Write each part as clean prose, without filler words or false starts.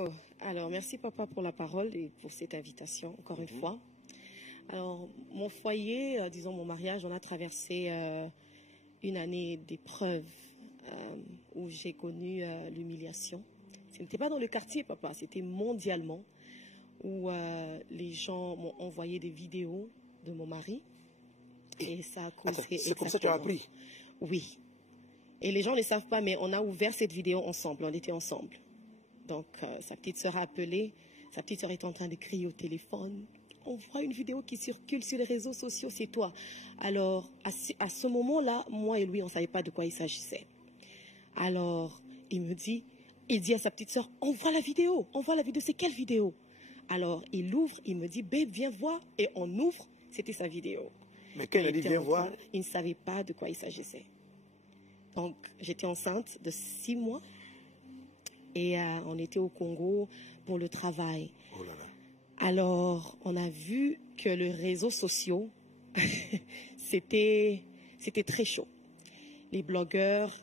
Oh, alors, merci papa pour la parole et pour cette invitation, encore une fois. Alors, mon foyer, disons mon mariage, on a traversé une année d'épreuves où j'ai connu l'humiliation. Ce n'était pas dans le quartier, papa, c'était mondialement, où les gens m'ont envoyé des vidéos de mon mari. Et ça a causé... Attends, c'est comme ça que tu as appris? Oui. Et les gens ne savent pas, mais on a ouvert cette vidéo ensemble, on était ensemble. Donc, sa petite sœur a appelé, sa petite sœur est en train de crier au téléphone. On voit une vidéo qui circule sur les réseaux sociaux, c'est toi. Alors, à ce moment-là, moi et lui, on ne savait pas de quoi il s'agissait. Alors, il dit à sa petite sœur, on voit la vidéo, c'est quelle vidéo? Alors, il ouvre, il me dit, babe, viens voir, et on ouvre, c'était sa vidéo. Mais quand il a dit, viens voir? Il ne savait pas de quoi il s'agissait. Donc, j'étais enceinte de 6 mois. Et on était au Congo pour le travail. Oh là là. Alors, on a vu que les réseaux sociaux, c'était très chaud. Les blogueurs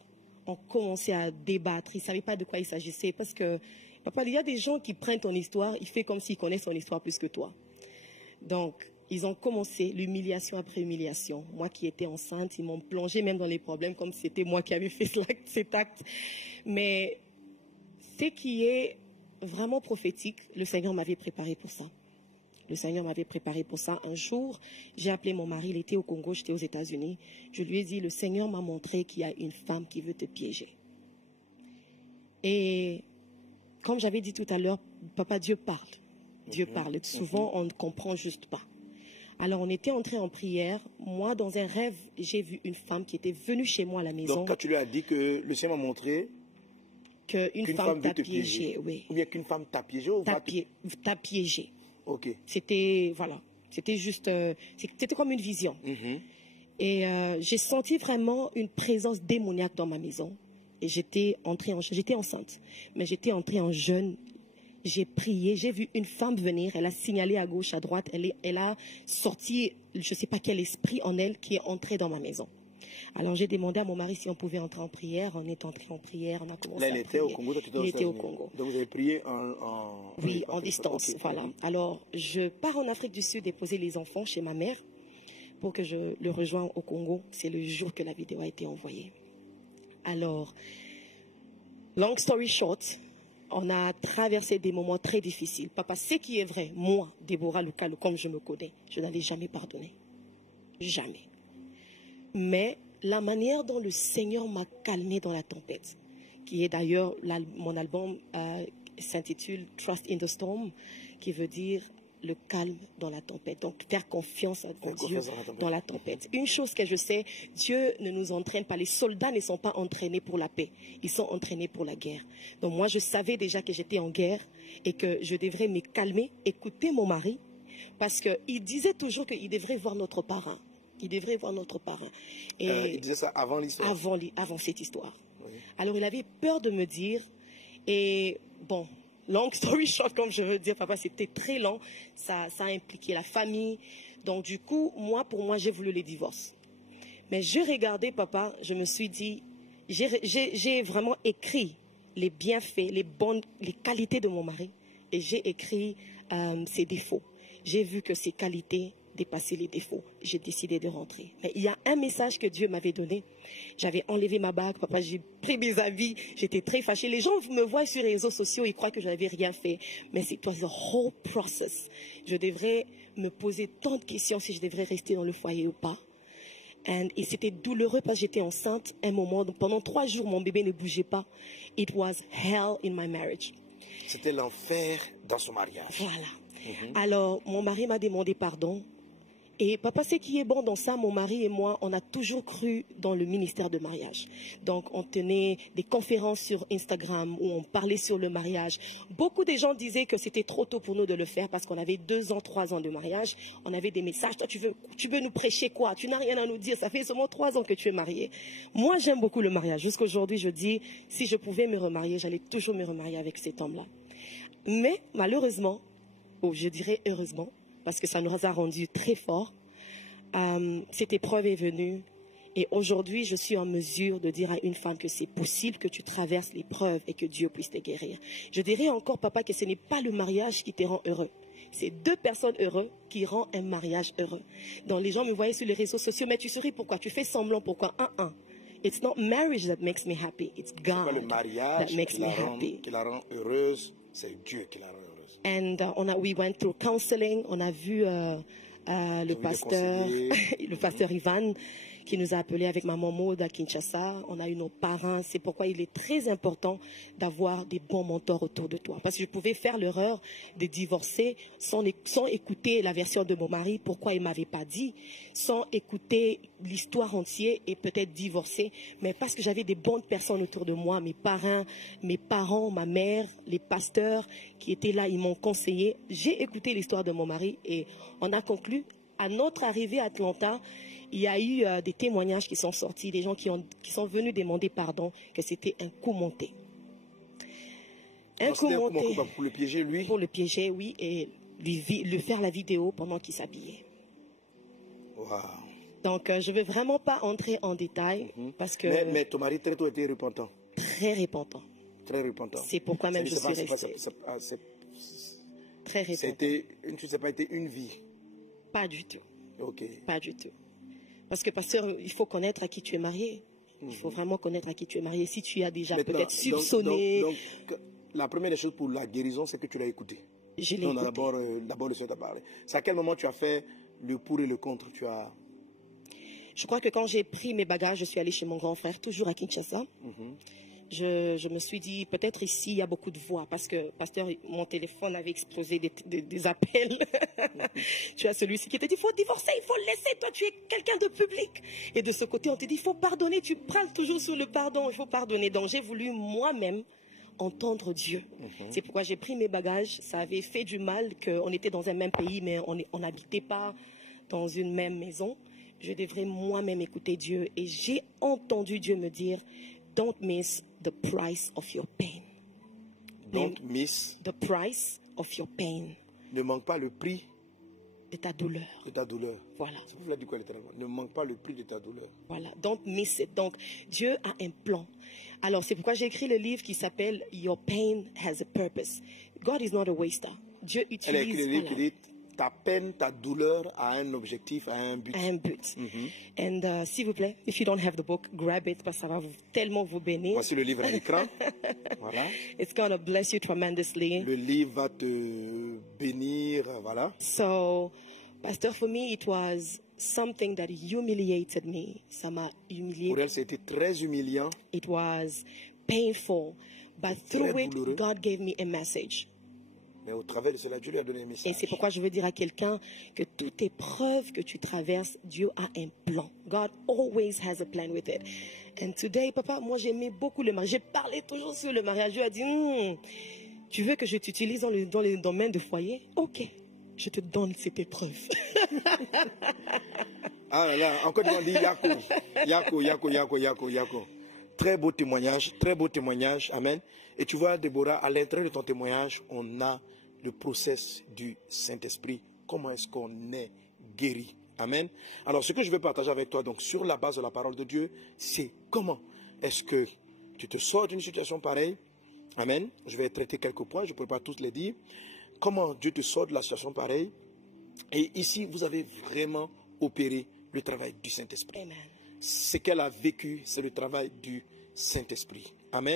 ont commencé à débattre. Ils ne savaient pas de quoi il s'agissait. Parce que, papa, il y a des gens qui prennent ton histoire, ils font comme s'ils connaissent ton histoire plus que toi. Donc, ils ont commencé l'humiliation après humiliation. Moi qui étais enceinte, ils m'ont plongé même dans les problèmes comme si c'était moi qui avais fait cet acte. Mais... ce qui est vraiment prophétique, le Seigneur m'avait préparé pour ça. Le Seigneur m'avait préparé pour ça. Un jour, j'ai appelé mon mari, il était au Congo, j'étais aux États-Unis. Je lui ai dit, le Seigneur m'a montré qu'il y a une femme qui veut te piéger. Et comme j'avais dit tout à l'heure, papa, Dieu parle. Dieu parle. Souvent, on ne comprend juste pas. Alors, on était entrés en prière. Moi, dans un rêve, j'ai vu une femme qui était venue chez moi à la maison. Donc, quand tu lui as dit que le Seigneur m'a montré... qu'une femme t'a piégé, oui. Ou bien qu'une femme t'a piégé ou t'a piégé. Ok. C'était, voilà, c'était juste, c'était comme une vision. Et j'ai senti vraiment une présence démoniaque dans ma maison. Et j'étais enceinte, mais j'étais entrée en jeûne. J'ai prié, j'ai vu une femme venir, elle a signalé à gauche, à droite, elle a sorti, je ne sais pas quel esprit en elle qui est entré dans ma maison. Alors j'ai demandé à mon mari si on pouvait entrer en prière. On est entré en prière, on a commencé à prier. Là, il était au Congo, toi, tu étais Il était au Congo. Donc vous avez prié Oui, en distance, okay. Voilà. Alors je pars en Afrique du Sud déposer les enfants chez ma mère pour que je le rejoigne au Congo. C'est le jour que la vidéo a été envoyée. Alors, long story short, on a traversé des moments très difficiles. Papa, ce qui est vrai, moi, Déborah Lucalo, comme je me connais, je n'allais jamais pardonner. Jamais. Mais la manière dont le Seigneur m'a calmé dans la tempête, qui est d'ailleurs, mon album s'intitule Trust in the Storm, qui veut dire le calme dans la tempête. Donc, faire confiance en Dieu dans la tempête. Une chose que je sais, Dieu ne nous entraîne pas. Les soldats ne sont pas entraînés pour la paix. Ils sont entraînés pour la guerre. Donc, moi, je savais déjà que j'étais en guerre et que je devrais me calmer, écouter mon mari, parce qu'il disait toujours qu'il devrait voir notre parrain. Il devrait voir notre parrain. Et il disait ça avant l'histoire? Avant cette histoire. Oui. Alors, il avait peur de me dire, et bon, long story short, comme je veux dire, papa, c'était très long. Ça a impliqué la famille. Donc, du coup, pour moi, j'ai voulu les divorces. Mais je regardais, papa, je me suis dit, j'ai vraiment écrit les bienfaits, les qualités de mon mari. Et j'ai écrit ses défauts. J'ai vu que ses qualités dépassaient les défauts. J'ai décidé de rentrer. Mais il y a un message que Dieu m'avait donné. J'avais enlevé ma bague, papa, j'ai pris mes habits, j'étais très fâchée. Les gens me voient sur les réseaux sociaux, ils croient que je n'avais rien fait. Mais it was the whole process. Je devrais me poser tant de questions si je devrais rester dans le foyer ou pas. Et c'était douloureux parce que j'étais enceinte un moment. Donc pendant 3 jours, mon bébé ne bougeait pas. It was hell in my marriage. C'était l'enfer dans son mariage. Voilà. Alors, mon mari m'a demandé pardon. Et papa, ce qui est bon dans ça, mon mari et moi, on a toujours cru dans le ministère de mariage. Donc, on tenait des conférences sur Instagram où on parlait sur le mariage. Beaucoup de gens disaient que c'était trop tôt pour nous de le faire parce qu'on avait 2 ans, 3 ans de mariage. On avait des messages. Toi, tu veux nous prêcher quoi? Tu n'as rien à nous dire. Ça fait seulement 3 ans que tu es marié. Moi, j'aime beaucoup le mariage. Jusqu'aujourd'hui, je dis, si je pouvais me remarier, j'allais toujours me remarier avec cet homme-là. Mais, malheureusement, ou je dirais heureusement, parce que ça nous a rendu très forts. Cette épreuve est venue Et aujourd'hui, je suis en mesure de dire à une femme que c'est possible que tu traverses l'épreuve et que Dieu puisse te guérir. Je dirais encore, papa, que ce n'est pas le mariage qui te rend heureux. C'est deux personnes heureuses qui rendent un mariage heureux. Donc les gens me voyaient sur les réseaux sociaux, mais tu souris pourquoi? Tu fais semblant pourquoi? It's not marriage that makes me happy. It's C'est pas le God mariage that makes qui me la rend, happy. qui la rend heureuse, c'est Dieu qui la rend heureuse. And we went through counseling. On a vu le pasteur Ivan qui nous a appelés avec maman Maud à Kinshasa. On a eu nos parents. C'est pourquoi il est très important d'avoir des bons mentors autour de toi. Parce que je pouvais faire l'erreur de divorcer sans écouter la version de mon mari, pourquoi il ne m'avait pas dit, sans écouter l'histoire entière et peut-être divorcer. Mais parce que j'avais des bonnes personnes autour de moi, mes parents, ma mère, les pasteurs qui étaient là, ils m'ont conseillé. J'ai écouté l'histoire de mon mari et on a conclu. À notre arrivée à Atlanta, il y a eu des témoignages qui sont sortis, des gens qui sont venus demander pardon, que c'était un coup monté. Un coup monté pour le piéger, lui? Pour le piéger, oui, et lui faire la vidéo pendant qu'il s'habillait. Wow. Donc, je ne veux vraiment pas entrer en détail, parce que... Mais ton mari très tôt était repentant. Très repentant. Très repentant. C'est pourquoi même je suis restée. Très repentant. Ça n'a pas été une vie. Pas du tout. Ok. Pas du tout. Parce que, pasteur, il faut connaître à qui tu es marié. Il faut vraiment connaître à qui tu es marié. Si tu as déjà peut-être soupçonné... Donc, la première des choses pour la guérison, c'est que tu l'as écouté. Je l'ai écouté. D'abord, le Seigneur t'a parlé. C'est à quel moment tu as fait le pour et le contre? Je crois que quand j'ai pris mes bagages, je suis allée chez mon grand frère, toujours à Kinshasa. Je me suis dit, peut-être ici, il y a beaucoup de voix, parce que, pasteur, mon téléphone avait explosé des appels. Tu as celui-ci qui te dit, il faut divorcer, il faut laisser, toi, tu es quelqu'un de public. Et de ce côté, on te dit, il faut pardonner, tu parles toujours sur le pardon, il faut pardonner. Donc, j'ai voulu moi-même entendre Dieu. C'est pourquoi j'ai pris mes bagages. Ça avait fait du mal qu'on était dans un même pays, mais on n'habitait pas dans une même maison. Je devrais moi-même écouter Dieu. Et j'ai entendu Dieu me dire, don't miss the price of your pain. Don't miss the price of your pain. Ne manque pas le prix de ta douleur. De ta douleur. Voilà. C'est pour dit quoi littéralement. Ne manque pas le prix de ta douleur. Voilà. Don't miss it. Donc, Dieu a un plan. Alors, c'est pourquoi j'ai écrit le livre qui s'appelle Your Pain Has a Purpose. God is not a waster. Dieu utilise... Elle a écrit le livre qui dit ta peine, ta douleur a un objectif, a un but. Un but. And s'il vous plaît, if you don't have the book, grab it parce que ça va tellement vous bénir. Voici le livre à l'écran. Voilà. It's going to bless you tremendously. Le livre va te bénir, voilà. So, Pastor, for me, it was something that humiliated me. Ça m'a humilié. Pour elle, c'était très humiliant. It was painful, but through it, God gave me a message. Mais au travers de cela, Dieu lui a donné un message. Et c'est pourquoi je veux dire à quelqu'un que toute épreuve que tu traverses, Dieu a un plan. God always has a plan with it. And today, papa, moi j'aimais beaucoup le mariage. J'ai parlé toujours sur le mariage. Dieu a dit, tu veux que je t'utilise dans le domaine de foyer? Ok, je te donne cette épreuve. Ah là là, encore on dit Yako. Très beau témoignage, amen. Et tu vois, Déborah, à l'intérieur de ton témoignage, on a le process du Saint-Esprit. Comment est-ce qu'on est guéri? Amen. Alors, ce que je vais partager avec toi, donc, sur la base de la parole de Dieu, c'est comment est-ce que tu te sors d'une situation pareille. Amen. Je vais traiter quelques points, je ne pourrais pas tous les dire. Comment Dieu te sort de la situation pareille. Et ici, vous avez vraiment opéré le travail du Saint-Esprit. Amen. Ce qu'elle a vécu, c'est le travail du Saint-Esprit. Amen.